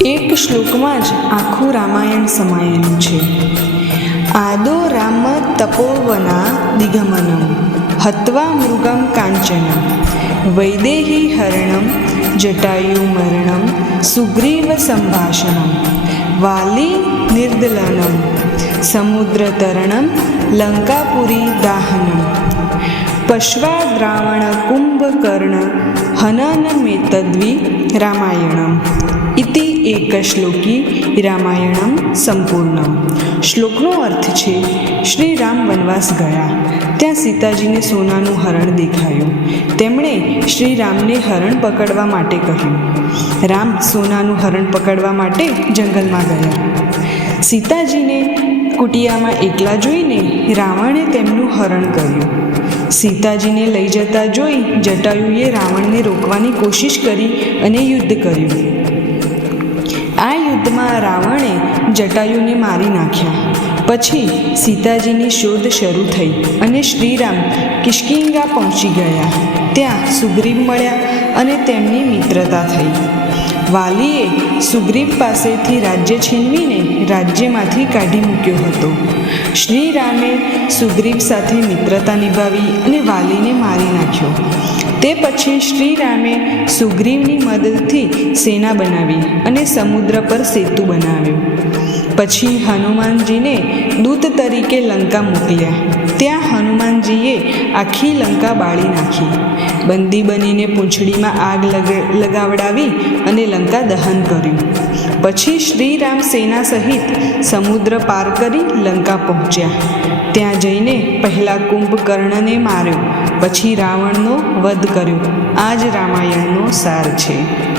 એક શ્લોકમાં જ આખું રામાયણ સમાયેલું છે. આદો રામ તપોવના દિગમનમ, હત્વા મૃગમ કાંચનમ, વૈદેહી હરણમ, જટાયુ મરણમ, સુગ્રીવ સંભાષણમ, વાલી નિર્દલનમ સમુદ્રતરણમ લંકાપુરી દાહનમ પશ્વાદ્રાવણ કુંભકર્ણ હનનમેતદ્વિ રામાયણમ, ઇતિ એક શ્લોકી રામાયણમ સંપૂર્ણમ. શ્લોકનો અર્થ છે, શ્રી રામ વનવાસ ગયા. ત્યાં સીતાજીને સોનાનું હરણ દેખાયું. તેમણે શ્રી રામને હરણ પકડવા માટે કહ્યું. રામ, સોનાનું હરણ પકડવા માટે જંગલમાં ગયા. સીતાજીને કુટિયામાં એકલા જોઈને રાવણે તેમનું હરણ કર્યું. સીતાજીને લઈ જતા જોઈ જટાયુએ રાવણને રોકવાની કોશિશ કરી અને યુદ્ધ કર્યું. યુદ્ધમાં રાવણે જટાયુને મારી નાખ્યા. પછી સીતાજીની શોધ શરૂ થઈ અને શ્રીરામ કિશ્કિંગા પહોંચી ગયા. ત્યાં સુગ્રીવ મળ્યા અને તેમની મિત્રતા થઈ. વાલીએ સુગ્રીવ પાસેથી રાજ્ય છીનવીને રાજ્યમાંથી કાઢી મૂક્યો હતો. શ્રીરામે સુગ્રીવ સાથે મિત્રતા નિભાવી અને વાલીને મારી નાખ્યો. તે પછી શ્રીરામે સુગ્રીવની મદદથી સેના બનાવી અને સમુદ્ર પર સેતુ બનાવ્યો. પછી હનુમાનજીને દૂત તરીકે લંકા મોકલ્યા. ત્યાં હનુમાનજીએ આખી લંકા બાળી નાખી. બંદી બનીને પૂંછડીમાં આગ લગ, લગાવડાવી અને લંકા દહન કર્યું. પછી શ્રીરામ સેના સહિત સમુદ્ર પાર કરી લંકા પહોંચ્યા. ત્યાં જઈને પહેલાં કુંભકર્ણને માર્યો, પછી રાવણનો વધ કર્યો. આ જ રામાયણનો સાર છે.